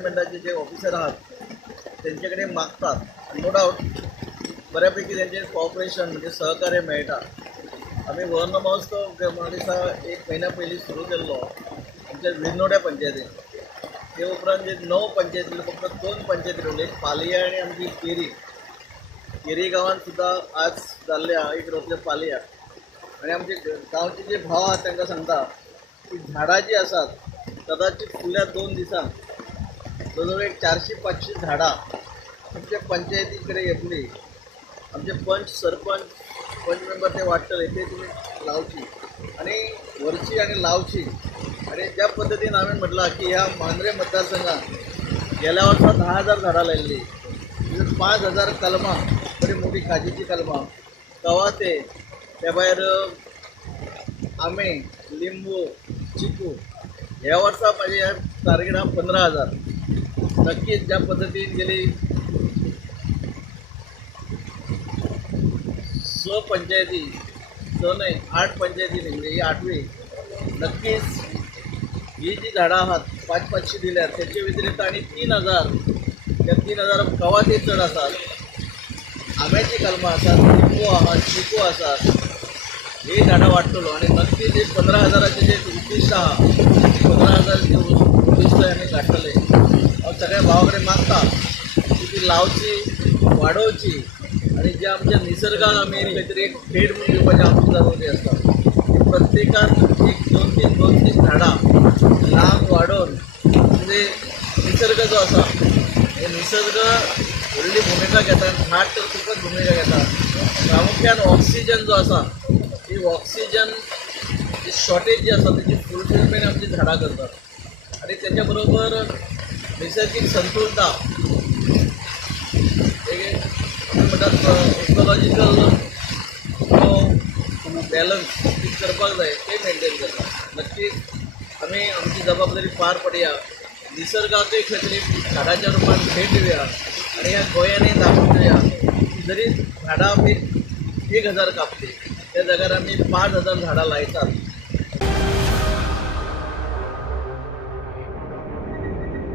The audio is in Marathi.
डिपार्टमेंटाचे जे ऑफिसर आहात त्यांच्याकडे मागतात. नो डाऊट बऱ्यापैकी त्यांचे कॉपरेशन म्हणजे सहकार्य मेळटा. आम्ही वर्ण महोत्सव दिसा 1 महिना पयलीं सुरू केल्लो आमच्या विनोड्या पंचायतीन. ते उपरांत जे 9 पंचायती फक्त 2 पंचायती उरले, पालया आणि आमची केरी गांवांत सुद्दां आज जाल्ल्या एक रोखले पालया. आणि आमचे गांवचे जे भाव आहात तांकां सांगता की झाडां जी आसात कदाचित फुडल्या 2 दिसांक जवळ एक 400-500 झाडां आमच्या पंचायती कडेन येतली. आमचे पंच सरपंच पंच मेंबर ते वाडटले ते तुमी लावची आणि व्हरची आणि लावची. आणि ज्या पद्दतीन हांवें म्हटलां की ह्या मांद्रे मतदारसंघात गेल्या वर्सा 10,000 झाडां लायिल्ली, 5,000 कलमां, बरी मोठी काजीची कलमां, कवाथे, त्या भायर आंबे, लिंबू, चिकू. ह्या वर्सा म्हाजे टार्गेट हा 15,000. नक्कीच ज्या पद्दतीन गेली 6 पंचायती 6 नाही 8 पंचायती म्हणजे ही 8वी. नक्कीच ही जी झाडां आहात 500-500 दिल्यात त्याच्या व्यतिरिक्त आणि 3,000 त्या 3,000 कवाथे चड आसात, आंब्याची कलमां आसात, लिंबू आहात, चिकू आसात. ही झाडां वाडटलो आणि नक्कीच हे 15,000चे जे उद्दिश्ट आहा 15,000चे उद्दिश्ट आमी गाठतले. हांव सगळ्या भावा कडेन मागता की ती लावची, वाडोवची आणि जे आमच्या निसर्गाक आमी खंय तरी एक भेट म्हणून दिवपाची आमची जबाबदारी आसता. प्रत्येकान एक 2-3 झाडां लांब वाडोवन म्हणजे निसर्ग जो आसा हे निसर्ग व्हडली भुमिका घेता. झाड तर खूपच भुमिका घेता. प्रामुख्यान ऑक्सिजन जो आसा ही ऑक्सिजन जी शॉर्टेज जी आसा त्याची फुलफिलमेंट आमची झाडां करतात. आणि त्याच्या बरोबर नैसर्गिक संतुलता एक म्हणटात इकोलॉजिकल जो बॅलन्स करपाक जाय ते मेंटेन करता. नक्कीच आमी आमची जबाबदारी पार पडया. निसर्गाकय खंय तरी झाडाच्या रुपान भेट दिवया आणि ह्या गोंयांनी दाखोवन दिवया की जरी झाडां आमी 1,000 कापली त्या जाग्यार आमी 5,000 झाडां लायतात.